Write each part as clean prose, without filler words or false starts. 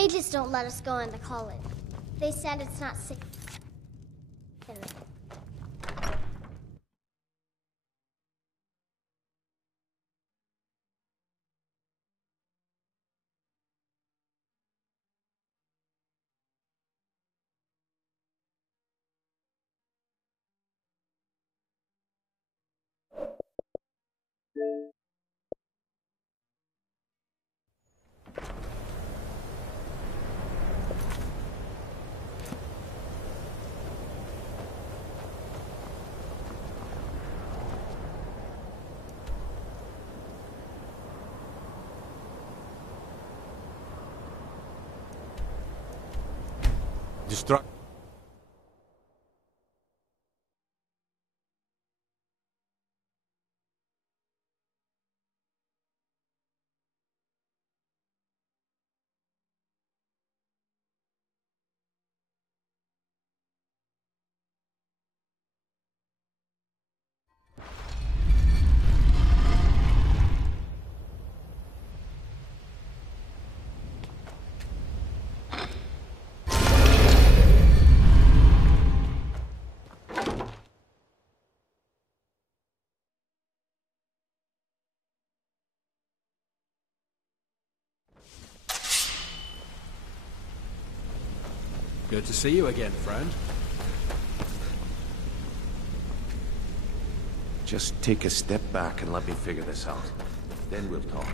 Rages don't let us go into college. They said it's not safe. Destruct. Good to see you again, friend. Just take a step back and let me figure this out. Then we'll talk.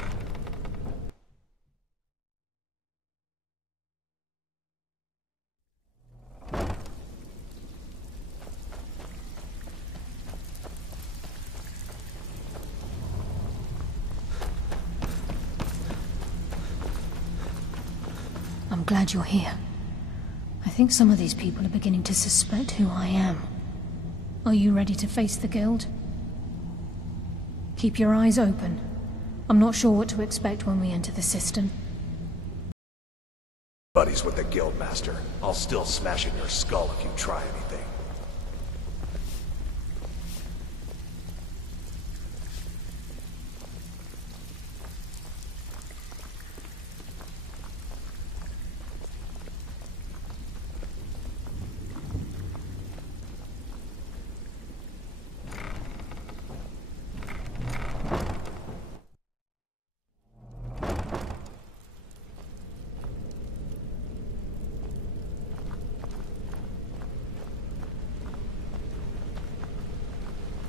I'm glad you're here. I think some of these people are beginning to suspect who I am. Are you ready to face the Guild? Keep your eyes open. I'm not sure what to expect when we enter the system. Buddies with the Guildmaster. I'll still smash in your skull if you try anything.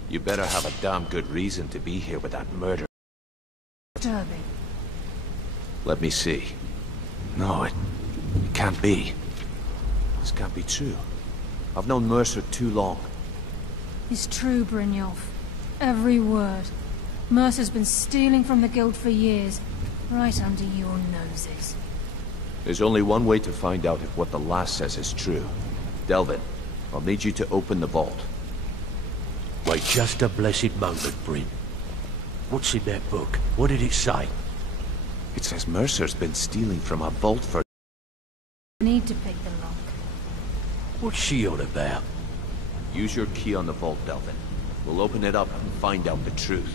You better have a damn good reason to be here with that murder. Disturbing. Let me see. No, it can't be. This can't be true. I've known Mercer too long. It's true, Brynjolf. Every word. Mercer's been stealing from the Guild for years, right under your noses. There's only one way to find out if what the lass says is true. Delvin, I'll need you to open the vault. Wait just a blessed moment, Bryn. What's in that book? What did it say? It says Mercer's been stealing from a vault for... Need to pick the lock. What's she on about? Use your key on the vault, Delvin. We'll open it up and find out the truth.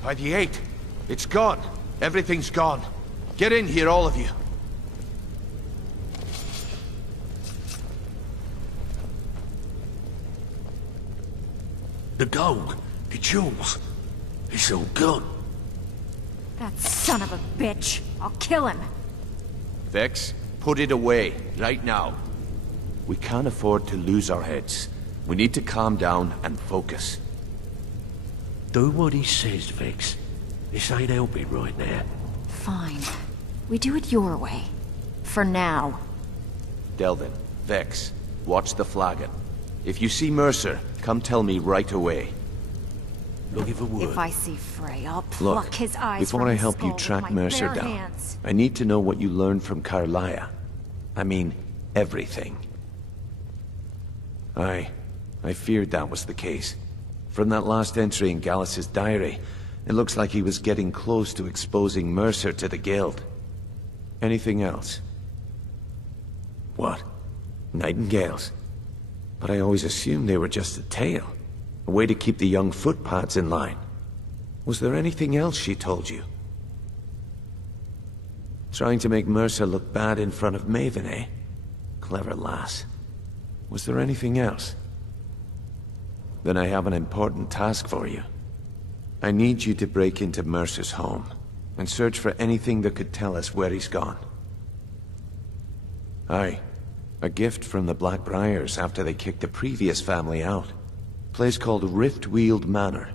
By the 8th. It's gone. Everything's gone. Get in here, all of you. The gold, the jewels, it's all gone. That son of a bitch. I'll kill him. Vex, put it away, right now. We can't afford to lose our heads. We need to calm down and focus. Do what he says, Vex. This ain't helping right now. Fine. We do it your way. For now. Delvin, Vex, watch the flagon. If you see Mercer, come tell me right away. Looking for word. If I see Frey, I'll pluck Look, his eyes before from I his help you skull track with my Mercer bare down, hands. I need to know what you learned from Carlia. I mean, everything. I feared that was the case. From that last entry in Gallus's diary, it looks like he was getting close to exposing Mercer to the Guild. Anything else? What? Nightingales? But I always assumed they were just a tale. A way to keep the young footpads in line. Was there anything else she told you? Trying to make Mercer look bad in front of Maven, eh? Clever lass. Was there anything else? Then I have an important task for you. I need you to break into Mercer's home and search for anything that could tell us where he's gone. Aye. A gift from the Blackbriars after they kicked the previous family out. Place called Riftweald Manor.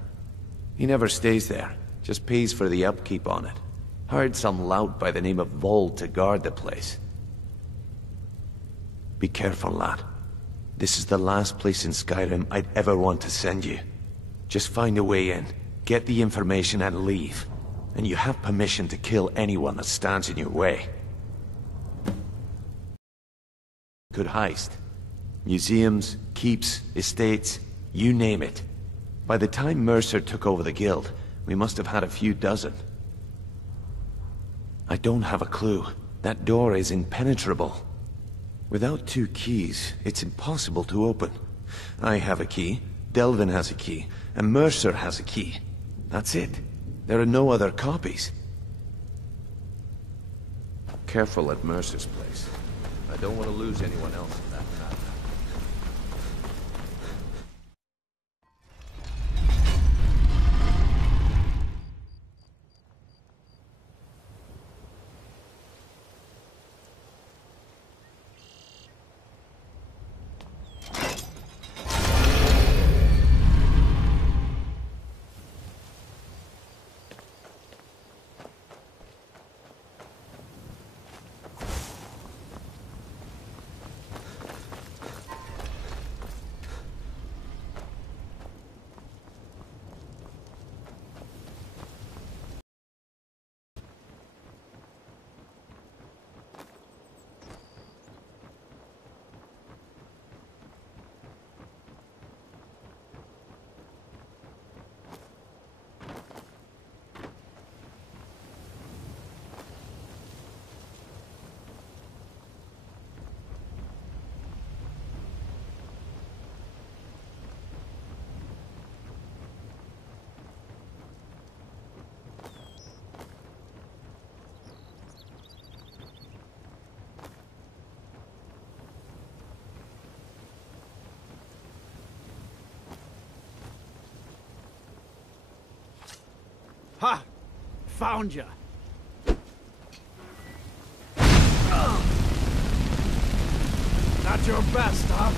He never stays there, just pays for the upkeep on it. Hired some lout by the name of Vold to guard the place. Be careful, lad. This is the last place in Skyrim I'd ever want to send you. Just find a way in, get the information and leave. And you have permission to kill anyone that stands in your way. Good heist. Museums, keeps, estates, you name it. By the time Mercer took over the guild, we must have had a few dozen. I don't have a clue. That door is impenetrable. Without 2 keys, it's impossible to open. I have a key, Delvin has a key, and Mercer has a key. That's it. There are no other copies. Careful at Mercer's place. I don't want to lose anyone else in that matter. Ha! Found ya! Not your best, huh?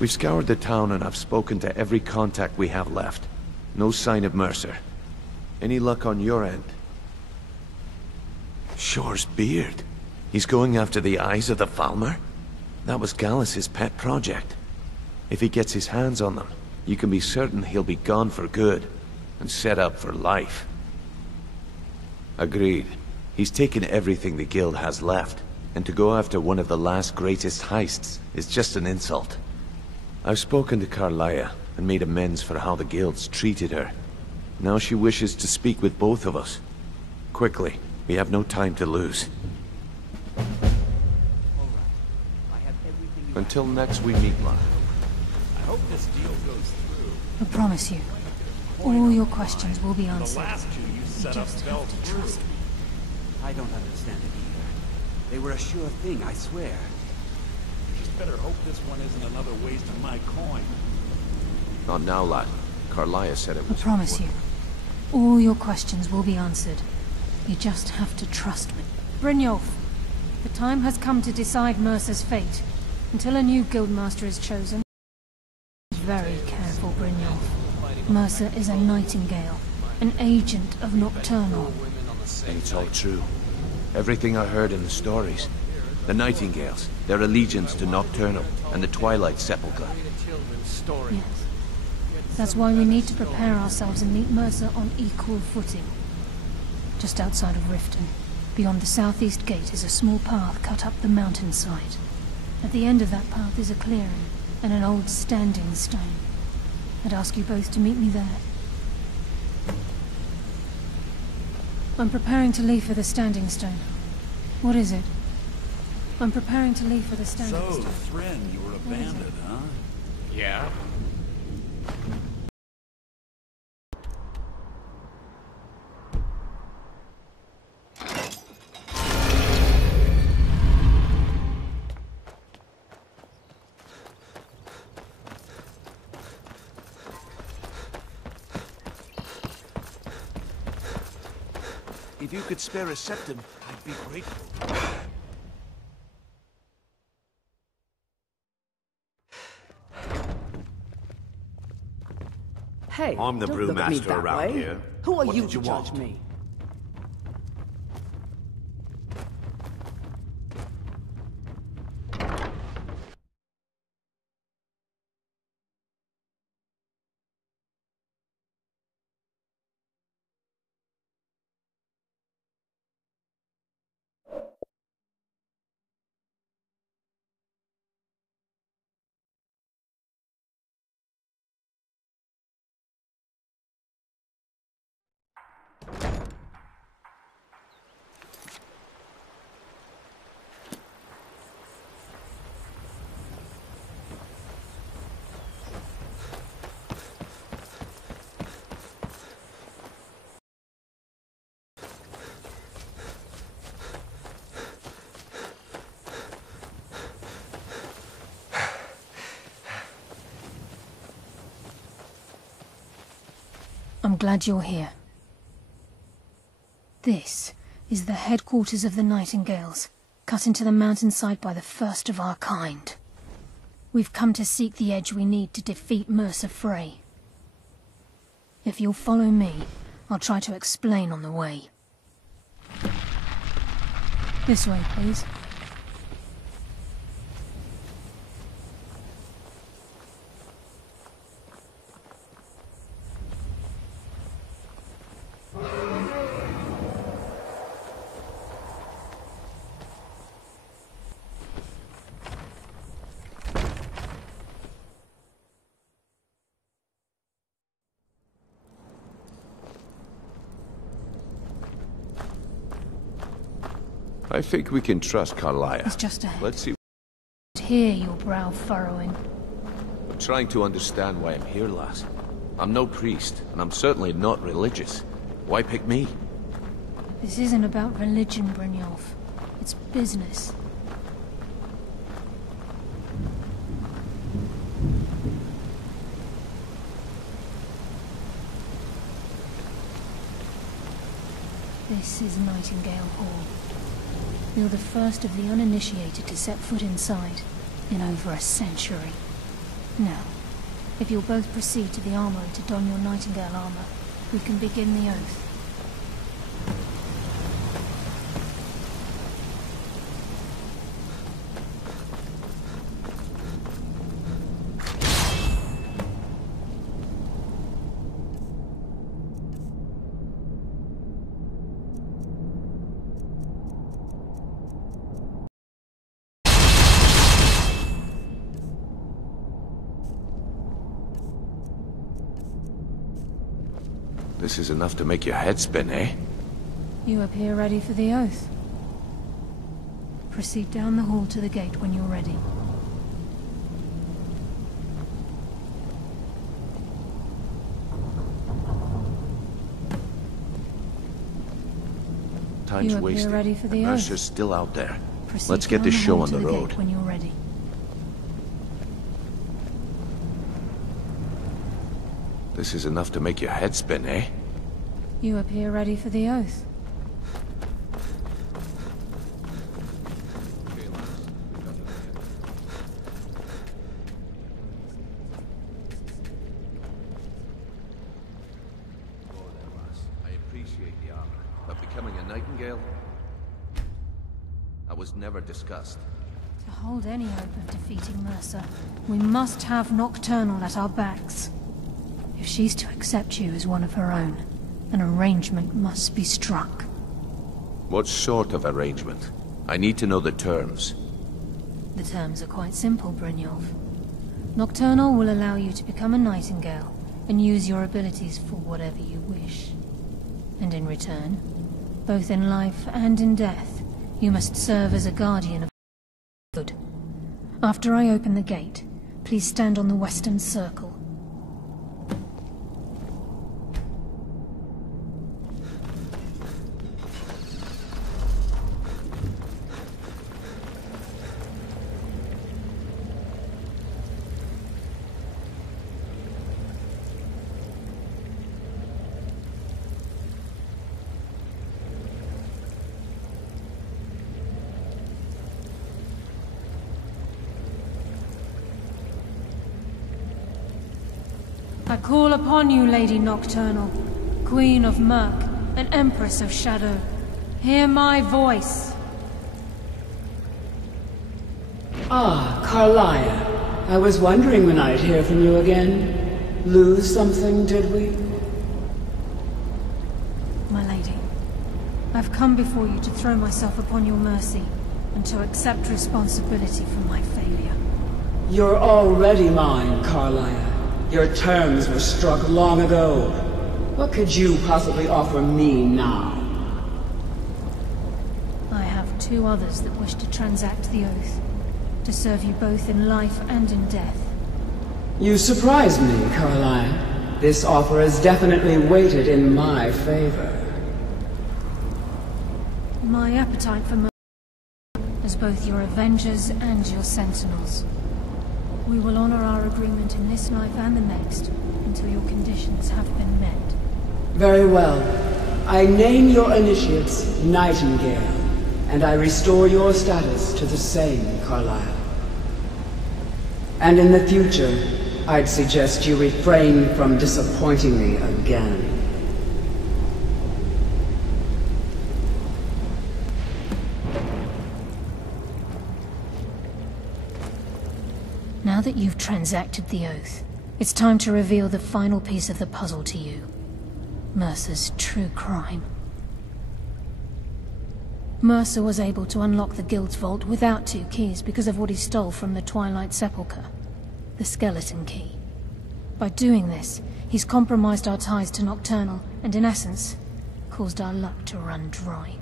We've scoured the town and I've spoken to every contact we have left. No sign of Mercer. Any luck on your end? Shore's beard. He's going after the eyes of the Falmer? That was Gallus's pet project. If he gets his hands on them, you can be certain he'll be gone for good, and set up for life. Agreed. He's taken everything the guild has left, and to go after one of the last greatest heists is just an insult. I've spoken to Carlia, and made amends for how the guilds treated her. Now she wishes to speak with both of us. Quickly, we have no time to lose. Until next we meet, Ma. I hope this deal goes through. I promise you, all your questions will be The answered. last two you You set up just fell have to through. trust me. I don't understand it either. They were a sure thing, I swear. Just better hope this one isn't another waste of my coin. Not now, lad. Carlia said it I was promise you, all your questions will be answered. You just have to trust me. Brynjolf, the time has come to decide Mercer's fate. Until a new guildmaster is chosen, be very careful, Brynjolf. Mercer is a nightingale, an agent of Nocturnal. And it's all true. Everything I heard in the stories. The Nightingales, their allegiance to Nocturnal, and the Twilight Sepulchre. Yes. That's why we need to prepare ourselves and meet Mercer on equal footing. Just outside of Riften, beyond the southeast gate, is a small path cut up the mountainside. At the end of that path is a clearing, and an old standing stone. I'd ask you both to meet me there. I'm preparing to leave for the standing stone. What is it? I'm preparing to leave for the standing So, stone. Thren, you were abandoned, huh? Yeah? If you could spare a septum, I'd be grateful. Hey, I'm the don't look at me brewmaster that around way. here. Who are What you did to you judge want? me? I'm glad you're here. This is the headquarters of the Nightingales, cut into the mountainside by the first of our kind. We've come to seek the edge we need to defeat Mercer Frey. If you'll follow me, I'll try to explain on the way. This way, please. I think we can trust Carlia. It's just ahead. Let's see. Hear your brow furrowing. I'm trying to understand why I'm here, lass. I'm no priest, and I'm certainly not religious. Why pick me? This isn't about religion, Brynjolf. It's business. This is Nightingale Hall. You're the first of the uninitiated to set foot inside in over a century. Now, if you'll both proceed to the armory to don your Nightingale armor, we can begin the oath. This is enough to make your head spin, eh? You appear ready for the oath. Proceed down the hall to the gate when you're ready. Time's You appear wasting. ready for the Mercer's oath. still out there. Proceed Let's get down this the show hall on to the gate road. when you're ready. This is enough to make your head spin, eh? You appear ready for the oath. I appreciate the honor, but becoming a Nightingale? I was never discussed. To hold any hope of defeating Mercer, we must have Nocturnal at our backs. If she's to accept you as one of her own, an arrangement must be struck. What sort of arrangement? I need to know the terms. The terms are quite simple, Brynjolf. Nocturnal will allow you to become a Nightingale and use your abilities for whatever you wish. And in return, both in life and in death, you must serve as a guardian of good. After I open the gate, please stand on the western circle. I call upon you, Lady Nocturnal, Queen of Murk and Empress of Shadow. Hear my voice. Ah, Carlia. I was wondering when I'd hear from you again. Lose something, did we? My lady, I've come before you to throw myself upon your mercy and to accept responsibility for my failure. You're already mine, Carlia. Your terms were struck long ago. What could you possibly offer me now? I have two others that wish to transact the oath, to serve you both in life and in death. You surprise me, Carlia. This offer is definitely weighted in my favor. My appetite for murder as both your avengers and your sentinels. We will honor our agreement in this life and the next, until your conditions have been met. Very well. I name your initiates Nightingale, and I restore your status to the same, Carlisle. And in the future, I'd suggest you refrain from disappointing me again. Now that you've transacted the oath, it's time to reveal the final piece of the puzzle to you. Mercer's true crime. Mercer was able to unlock the Guild's vault without 2 keys because of what he stole from the Twilight Sepulchre, the skeleton key. By doing this, he's compromised our ties to Nocturnal and, in essence, caused our luck to run dry.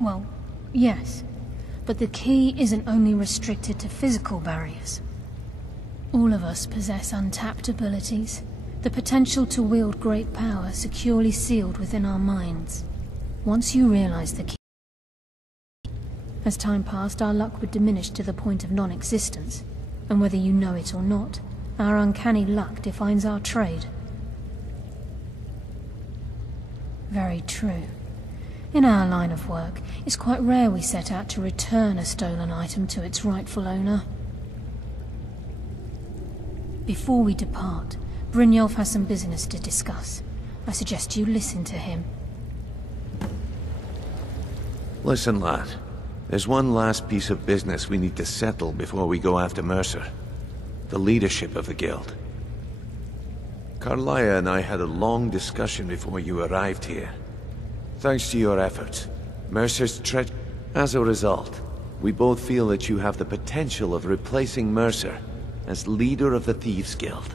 Well, yes. But the key isn't only restricted to physical barriers. All of us possess untapped abilities, the potential to wield great power securely sealed within our minds. Once you realize the key, as time passed, our luck would diminish to the point of non-existence, and whether you know it or not, our uncanny luck defines our trade. Very true. In our line of work, it's quite rare we set out to return a stolen item to its rightful owner. Before we depart, Brynjolf has some business to discuss. I suggest you listen to him. Listen, lad. There's one last piece of business we need to settle before we go after Mercer. The leadership of the guild. Carlia and I had a long discussion before you arrived here. Thanks to your efforts, Mercer's As a result, we both feel that you have the potential of replacing Mercer as leader of the Thieves Guild.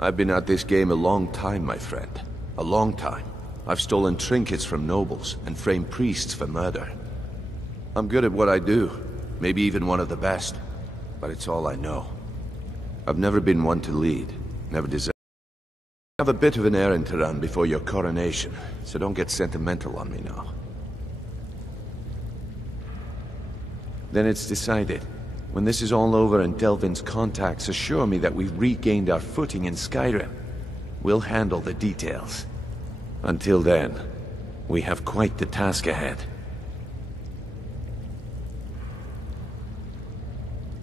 I've been at this game a long time, my friend. A long time. I've stolen trinkets from nobles and framed priests for murder. I'm good at what I do, maybe even one of the best, but it's all I know. I've never been one to lead, never desired. I have a bit of an errand to run before your coronation, so don't get sentimental on me now. Then it's decided. When this is all over and Delvin's contacts assure me that we've regained our footing in Skyrim, we'll handle the details. Until then, we have quite the task ahead.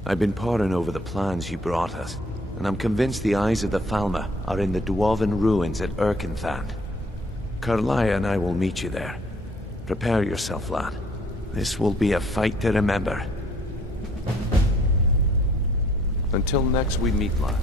I've been poring over the plans you brought us, and I'm convinced the eyes of the Falmer are in the Dwarven ruins at Erkenthand. Carlia and I will meet you there. Prepare yourself, lad. This will be a fight to remember. Until next we meet, lad.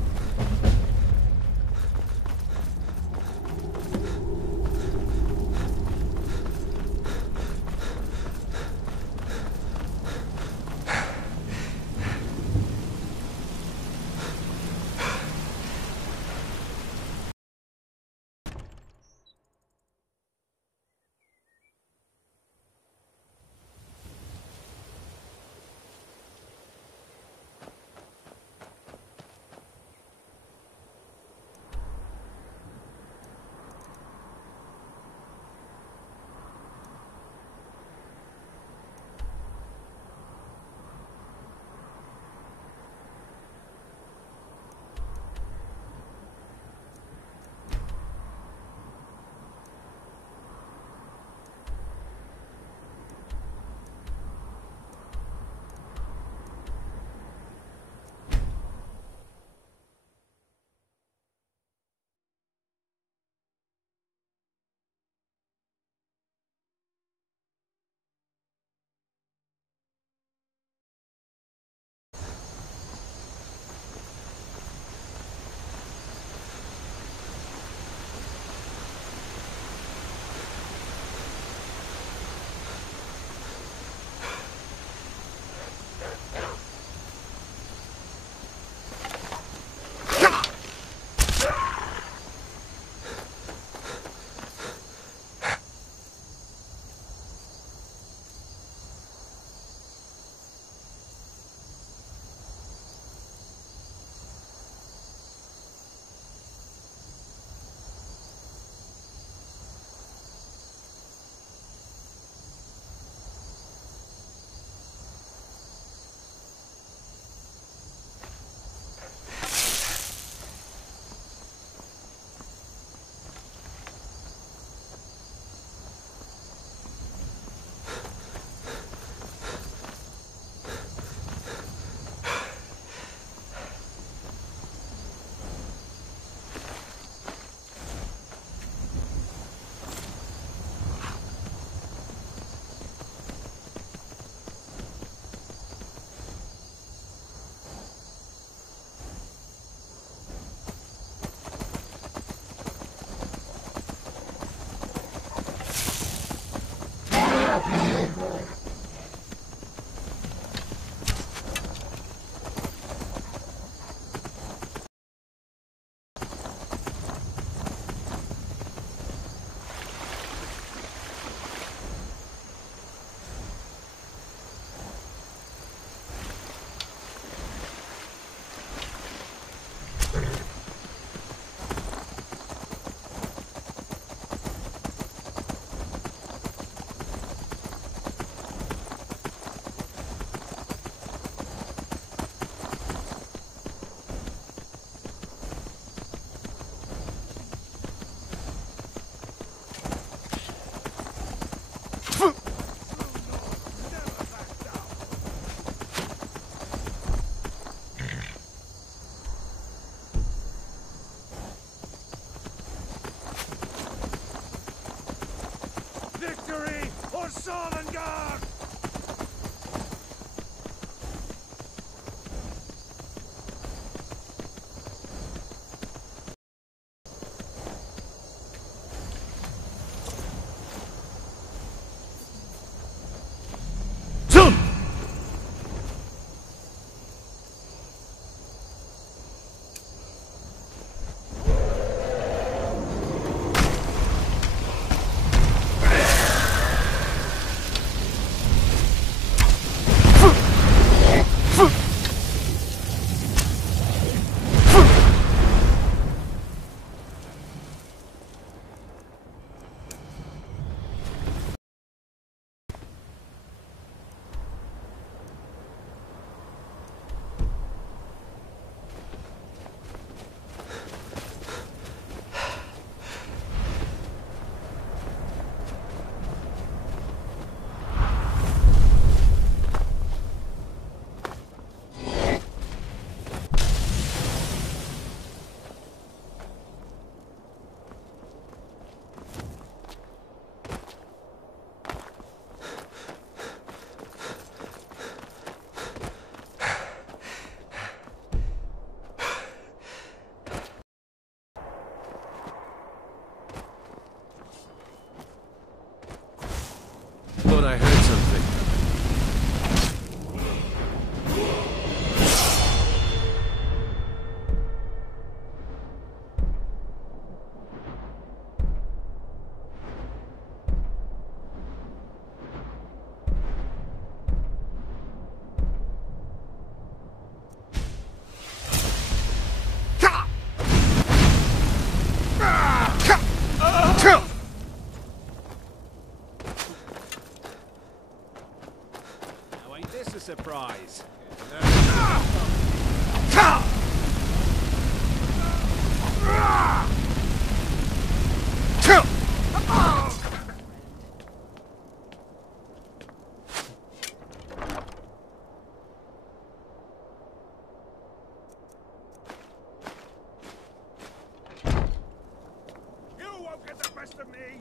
You won't get the best of me!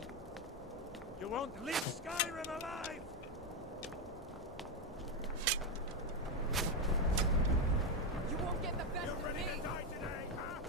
You won't leave Skyrim alive! You won't get the best You of ready me! to die today, huh?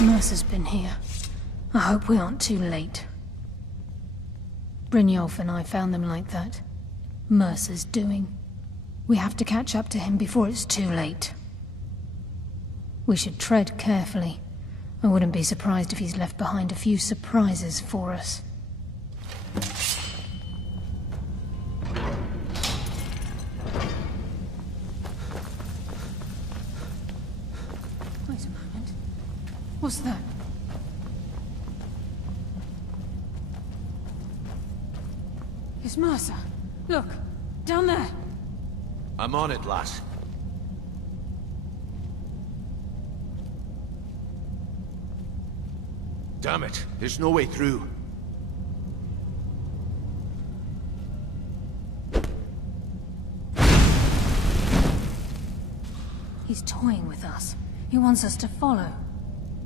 Mercer's been here. I hope we aren't too late. Brynjolf and I found them like that. Mercer's doing. We have to catch up to him before it's too late. We should tread carefully. I wouldn't be surprised if he's left behind a few surprises for us. Wait a moment. What's that? It's Mercer. Look, down there. I'm on it, lass. Damn it, there's no way through. He's toying with us. He wants us to follow.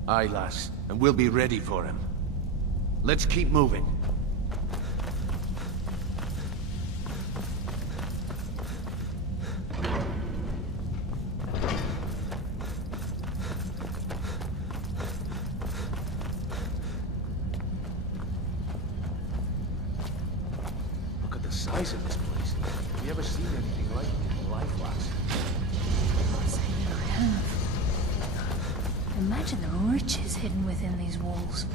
Aye, lass, and we'll be ready for him. Let's keep moving. Look at the size of this place. Have you ever seen anything like it in life, lass? I have. Imagine the riches hidden within these walls.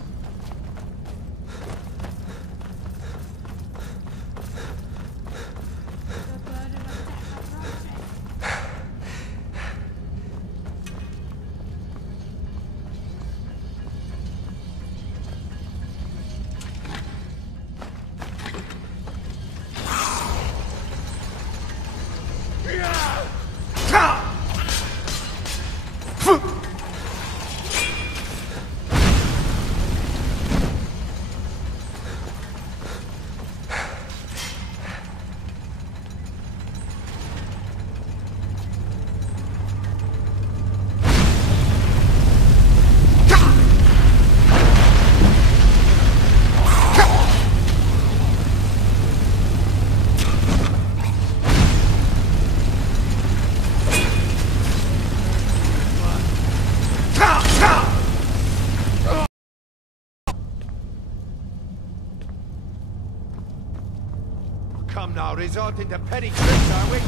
Come now, resorting to petty tricks, are we?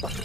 What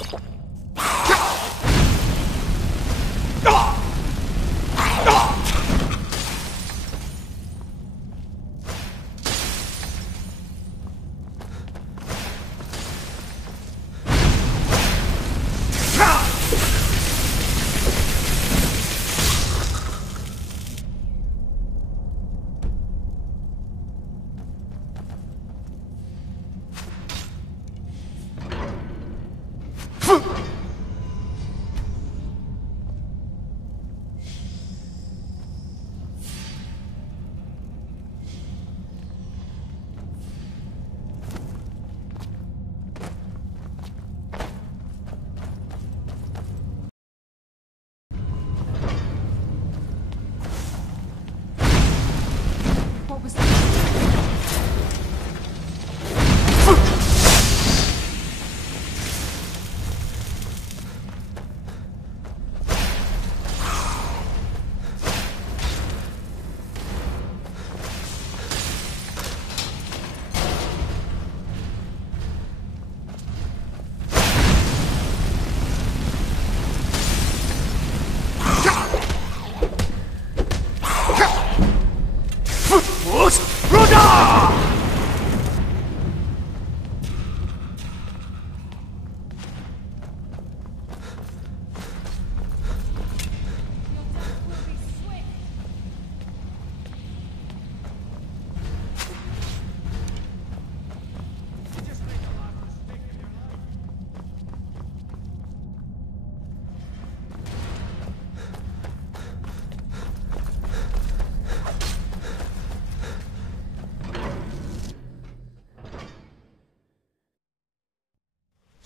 was that?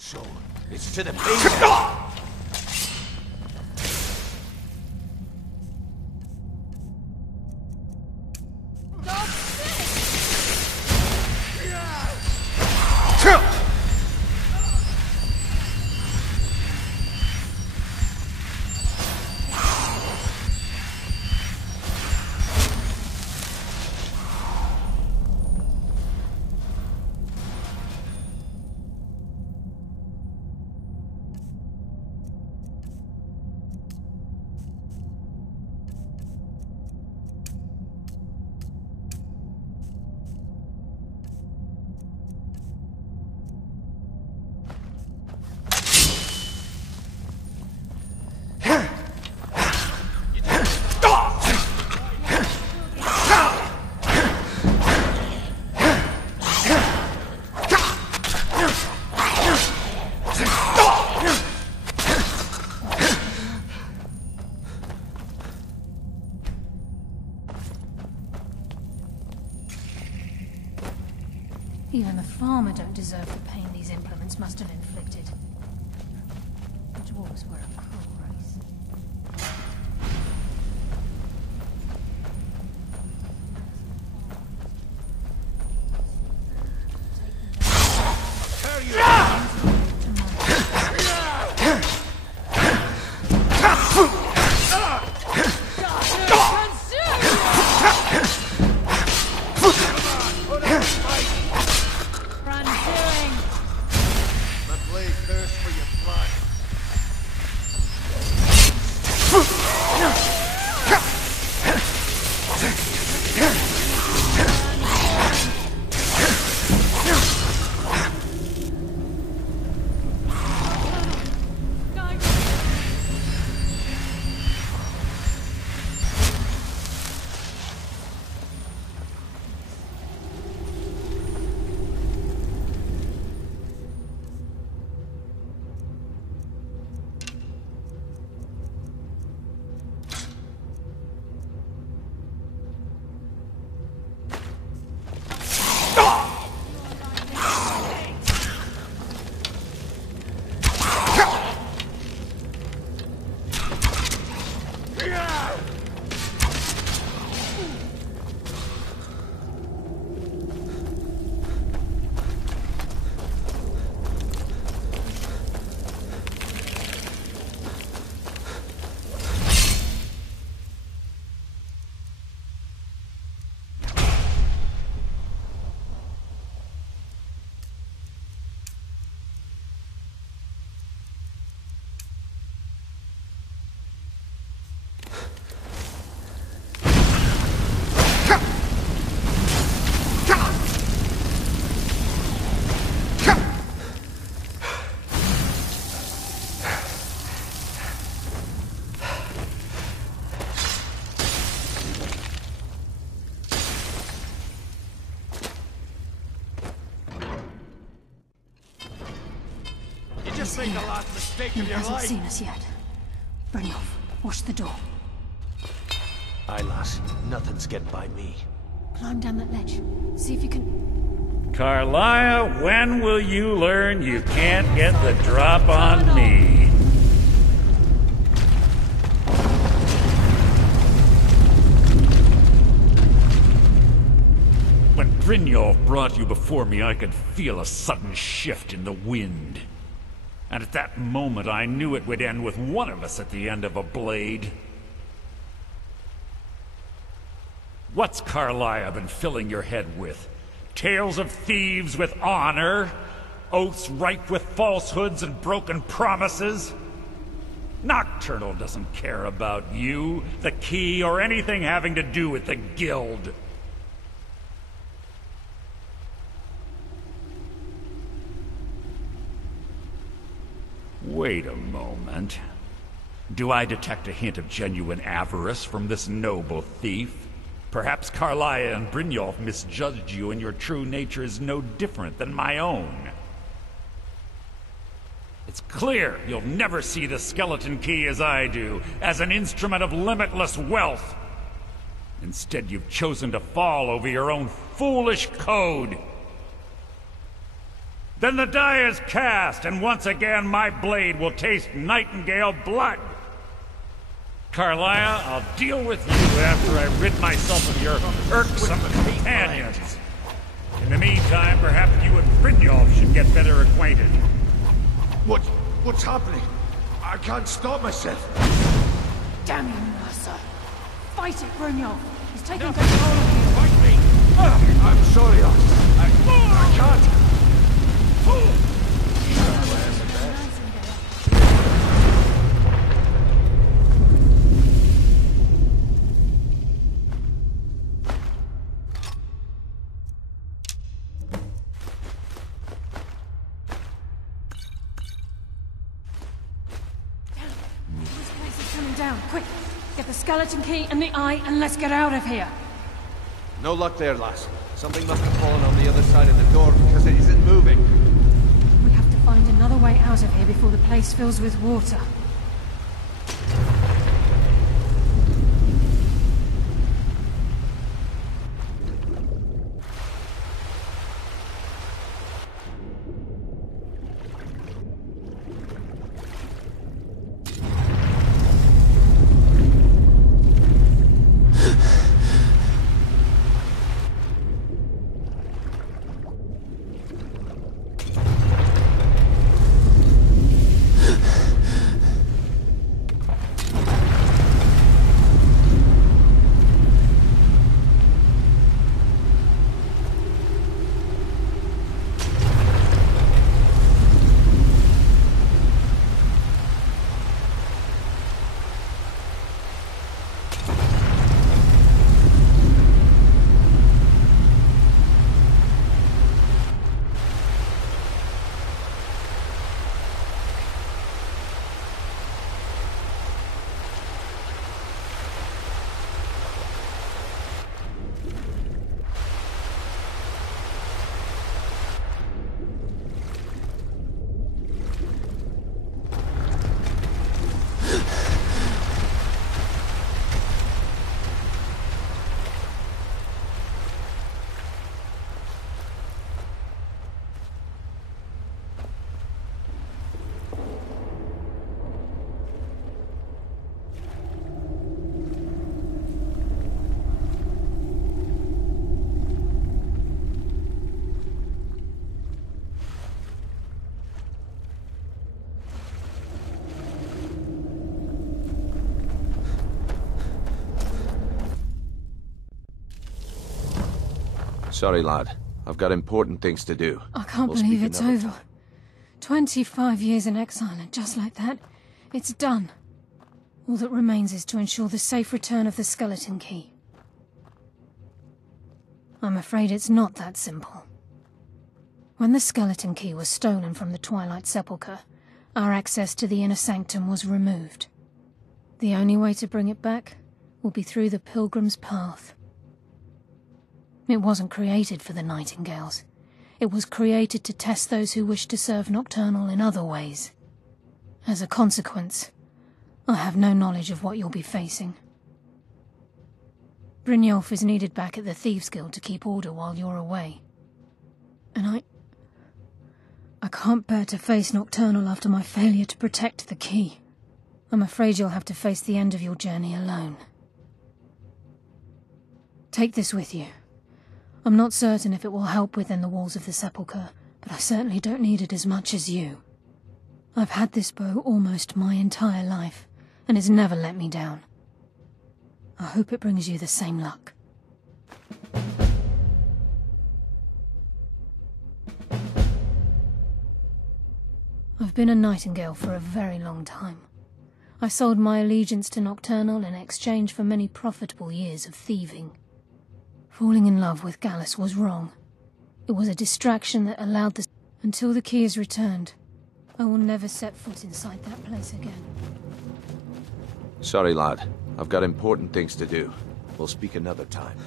So, it's to the base. Even the farmer don't deserve the pain these implements must have inflicted. The dwarves were a cruel race. make here. the last mistake He of your hasn't life. seen us yet. Brynjolf, watch the door. Aye, lass. Nothing's getting by me. Climb down that ledge. See if you can... Carlia, when will you learn you can't get the drop on me? When Brynjolf brought you before me, I could feel a sudden shift in the wind. And at that moment, I knew it would end with one of us at the end of a blade. What's Carlia been filling your head with? Tales of thieves with honor? Oaths ripe with falsehoods and broken promises? Nocturnal doesn't care about you, the key, or anything having to do with the guild. Wait a moment. Do I detect a hint of genuine avarice from this noble thief? Perhaps Carlia and Brynjolf misjudged you and your true nature is no different than my own. It's clear you'll never see the skeleton key as I do, as an instrument of limitless wealth. Instead, you've chosen to fall over your own foolish code. Then the die is cast, and once again my blade will taste nightingale blood. Carlia, I'll deal with you after I rid myself of your irksome companions. In the meantime, perhaps you and Brynjolf should get better acquainted. What's happening? I can't stop myself. Damn you, Mercer. Fight it, Brynjolf. He's taking control of you. Fight me! I'm sorry, I can't. Down, quick! Get the skeleton key and the eye, and let's get out of here! No luck there, lass. Something must have fallen on the other side of the door because it isn't moving. We have to find another way out of here before the place fills with water. Sorry, lad. I've got important things to do. I can't We'll believe speak it's another over. time. 25 years in exile, and just like that, it's done. All that remains is to ensure the safe return of the skeleton key. I'm afraid it's not that simple. When the skeleton key was stolen from the Twilight Sepulchre, our access to the inner sanctum was removed. The only way to bring it back will be through the Pilgrim's Path. It wasn't created for the Nightingales. It was created to test those who wish to serve Nocturnal in other ways. As a consequence, I have no knowledge of what you'll be facing. Brynjolf is needed back at the Thieves Guild to keep order while you're away. And I can't bear to face Nocturnal after my failure to protect the key. I'm afraid you'll have to face the end of your journey alone. Take this with you. I'm not certain if it will help within the walls of the Sepulchre, but I certainly don't need it as much as you. I've had this bow almost my entire life, and it's never let me down. I hope it brings you the same luck. I've been a Nightingale for a very long time. I sold my allegiance to Nocturnal in exchange for many profitable years of thieving. Falling in love with Gallus was wrong. It was a distraction that allowed the... Until the key is returned, I will never set foot inside that place again. Sorry, lad. I've got important things to do. We'll speak another time.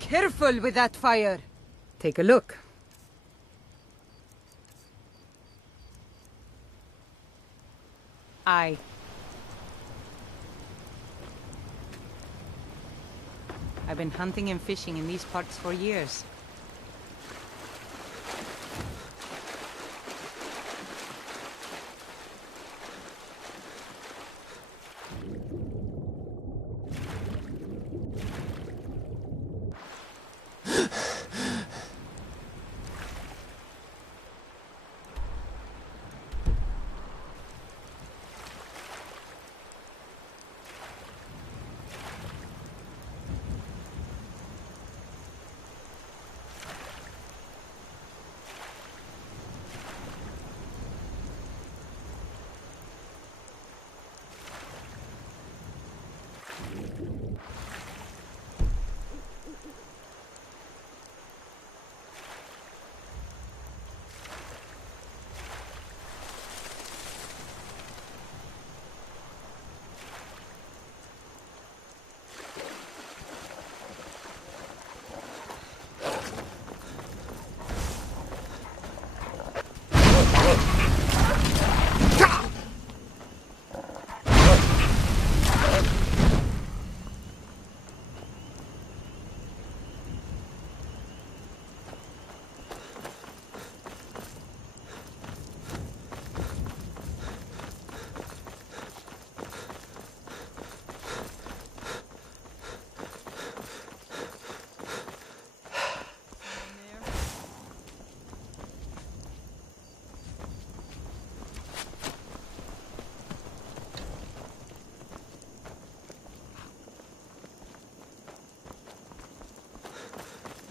Careful with that fire. Take a look. Aye. I've been hunting and fishing in these parts for years.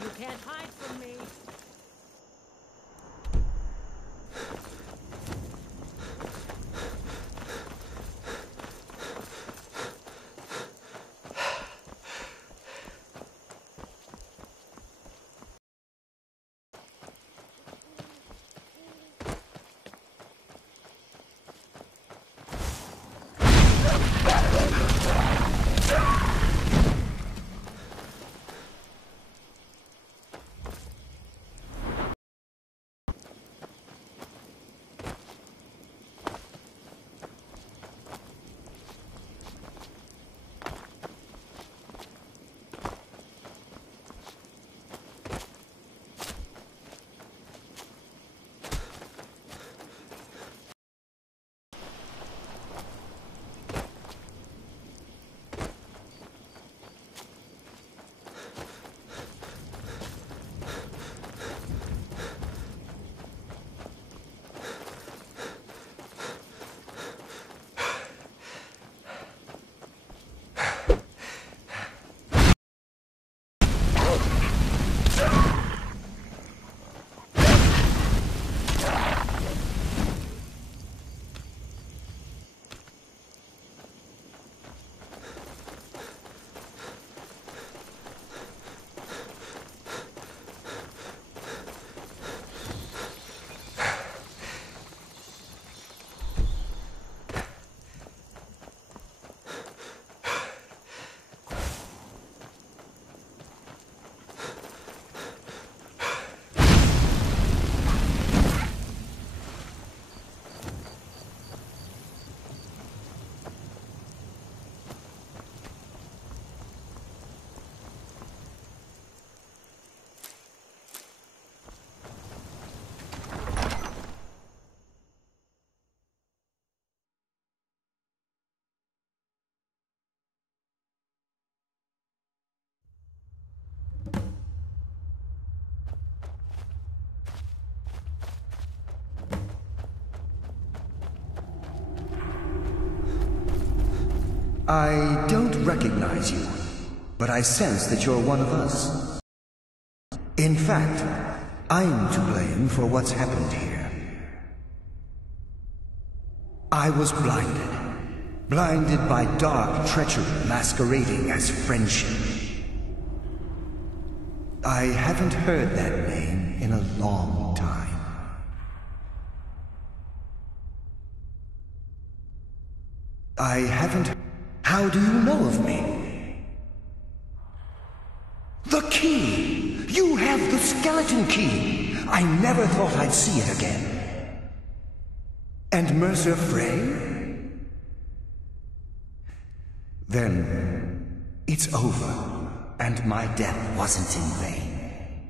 You can't hide from me. I don't recognize you, but I sense that you're one of us. In fact, I'm to blame for what's happened here. I was blinded by dark treachery masquerading as friendship. I haven't heard that name in a long time. How do you know of me? The key! You have the skeleton key! I never thought I'd see it again. And Mercer Frey? then it's over, and my death wasn't in vain.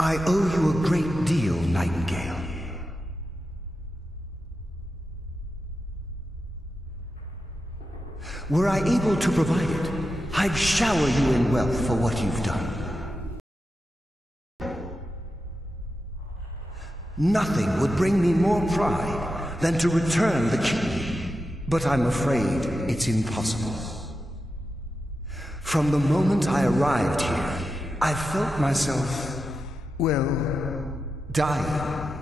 I owe you a great deal, Nightingale. Were I able to provide it, I'd shower you in wealth for what you've done. Nothing would bring me more pride than to return the key, but I'm afraid it's impossible. From the moment I arrived here, I felt myself, well, dying.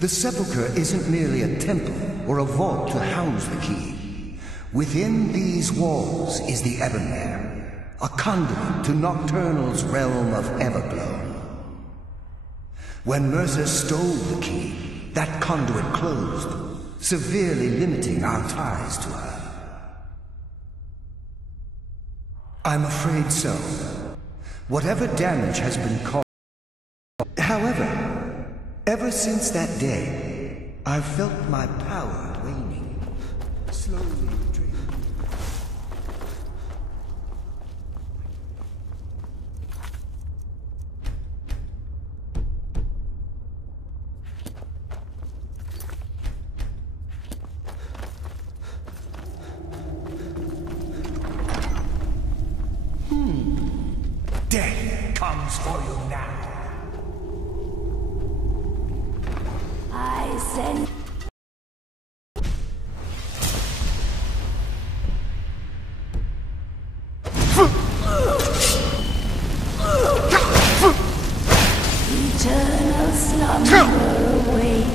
The sepulchre isn't merely a temple or a vault to house the key. Within these walls is the Ebonmere, a conduit to Nocturnal's realm of Everglow. When Mercer stole the key, that conduit closed, severely limiting our ties to her. I'm afraid so. Whatever damage has been caused. However, ever since that day, I've felt my power waning, slowly draining. Death comes for you now. I send... Eternal slumber awaits.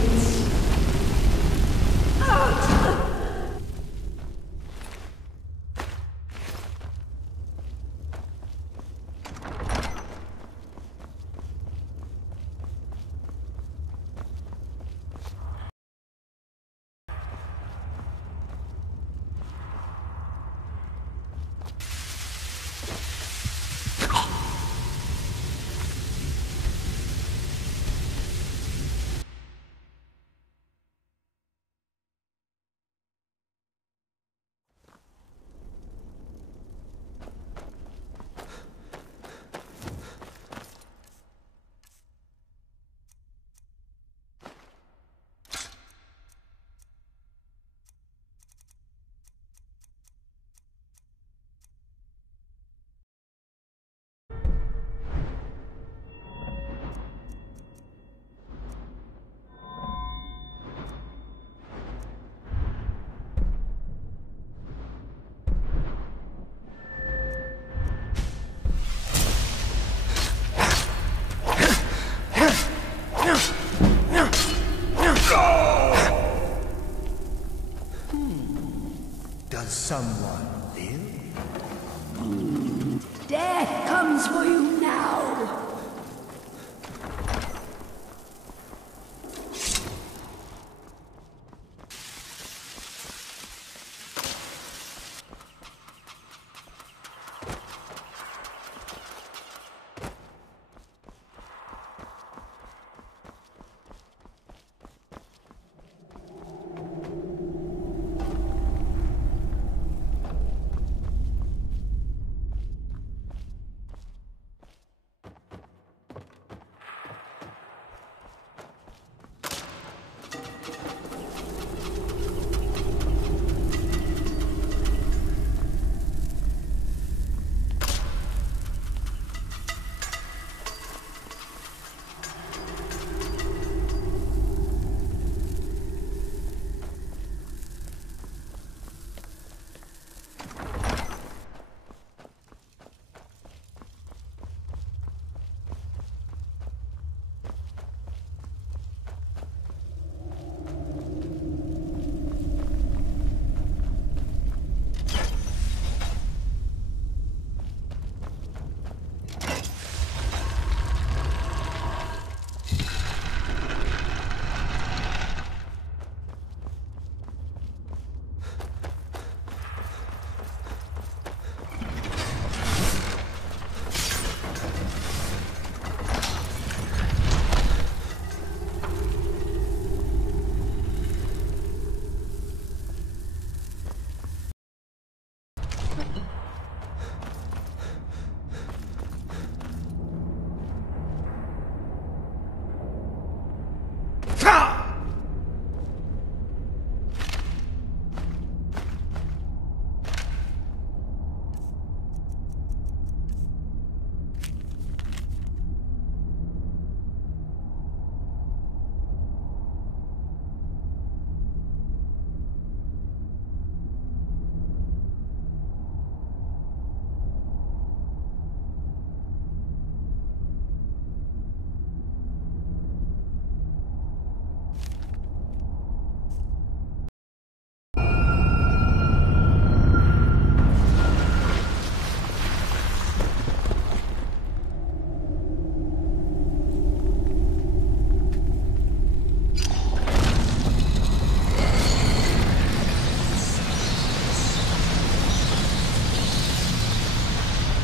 Does someone live? Death comes for you now.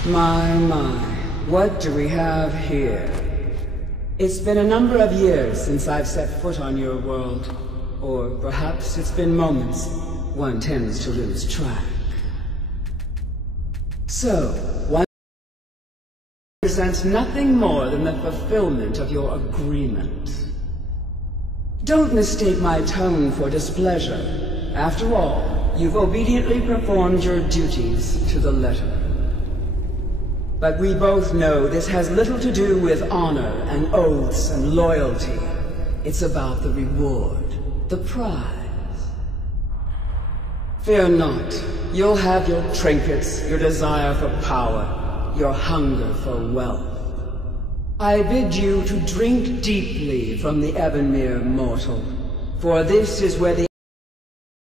My, what do we have here? It's been a number of years since I've set foot on your world. Or perhaps it's been moments. One tends to lose track. So, one represents nothing more than the fulfillment of your agreement. Don't mistake my tone for displeasure. After all, you've obediently performed your duties to the letter. But we both know this has little to do with honor and oaths and loyalty. It's about the reward, the prize. Fear not. You'll have your trinkets, your desire for power, your hunger for wealth. I bid you to drink deeply from the Ebonmere mortal, for this is where the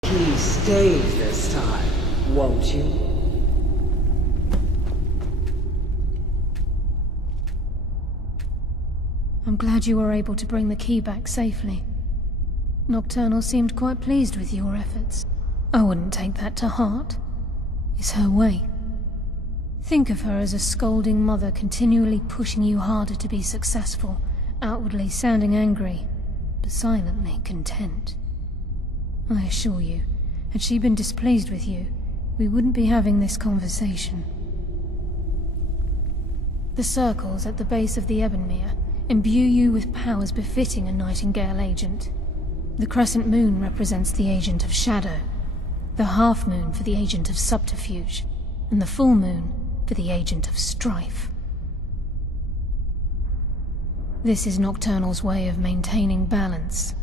key stays this time, won't you? I'm glad you were able to bring the key back safely. Nocturnal seemed quite pleased with your efforts. I wouldn't take that to heart. It's her way. Think of her as a scolding mother continually pushing you harder to be successful, outwardly sounding angry, but silently content. I assure you, had she been displeased with you, we wouldn't be having this conversation. The circles at the base of the Ebonmere imbue you with powers befitting a Nightingale agent. The crescent moon represents the agent of shadow, the half moon for the agent of subterfuge, and the full moon for the agent of strife. This is Nocturnal's way of maintaining balance.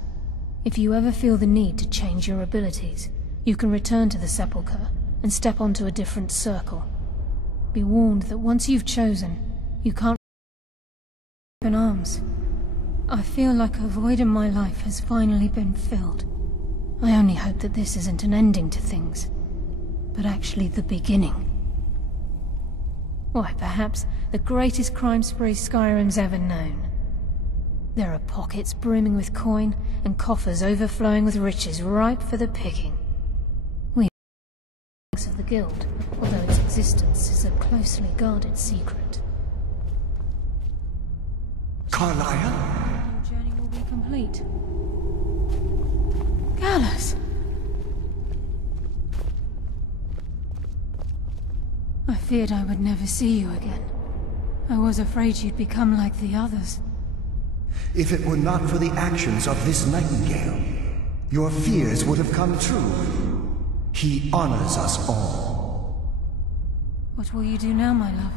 If you ever feel the need to change your abilities, you can return to the Sepulchre and step onto a different circle. Be warned that once you've chosen, you can't open arms. I feel like a void in my life has finally been filled. I only hope that this isn't an ending to things, but actually the beginning. Why, perhaps the greatest crime spree Skyrim's ever known. There are pockets brimming with coin, and coffers overflowing with riches ripe for the picking. We are of the Guild, although its existence is a closely guarded secret. Carlia? Your journey will be complete. Gallus! I feared I would never see you again. I was afraid you'd become like the others. If it were not for the actions of this Nightingale, your fears would have come true. He honors us all. What will you do now, my love?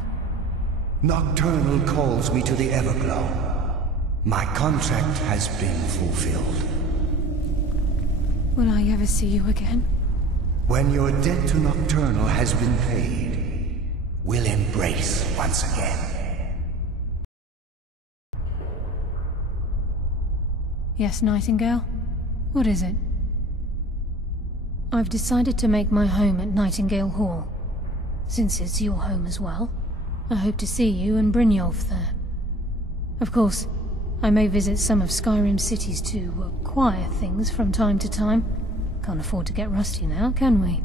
Nocturnal calls me to the Everglow. My contract has been fulfilled. Will I ever see you again? When your debt to Nocturnal has been paid, we'll embrace once again. Yes, Nightingale? What is it? I've decided to make my home at Nightingale Hall. Since it's your home as well, I hope to see you and Brynjolf there. Of course, I may visit some of Skyrim City's to acquire things from time to time. Can't afford to get rusty now, can we?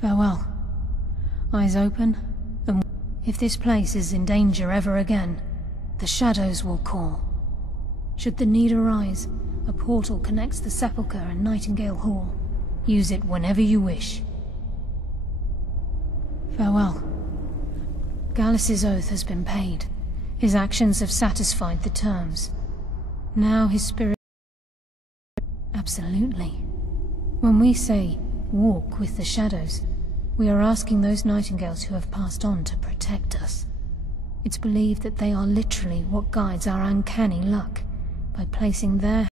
Farewell. Eyes open, and if this place is in danger ever again, the shadows will call. Should the need arise, a portal connects the Sepulchre and Nightingale Hall. Use it whenever you wish. Farewell. Gallus's oath has been paid. His actions have satisfied the terms. Now his spirit... Absolutely. When we say, walk with the shadows, we are asking those Nightingales who have passed on to protect us. It's believed that they are literally what guides our uncanny luck, by placing their...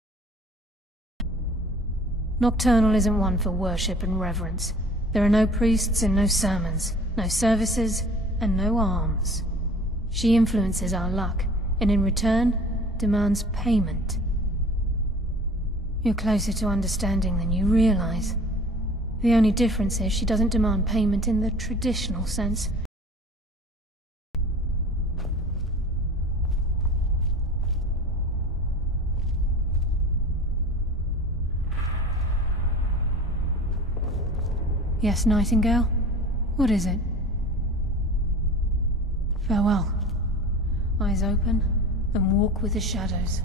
Nocturnal isn't one for worship and reverence. There are no priests and no sermons, no services, and no alms. She influences our luck, and in return, demands payment. You're closer to understanding than you realize. The only difference is she doesn't demand payment in the traditional sense. Yes, Nightingale? What is it? Farewell. Eyes open, and walk with the shadows.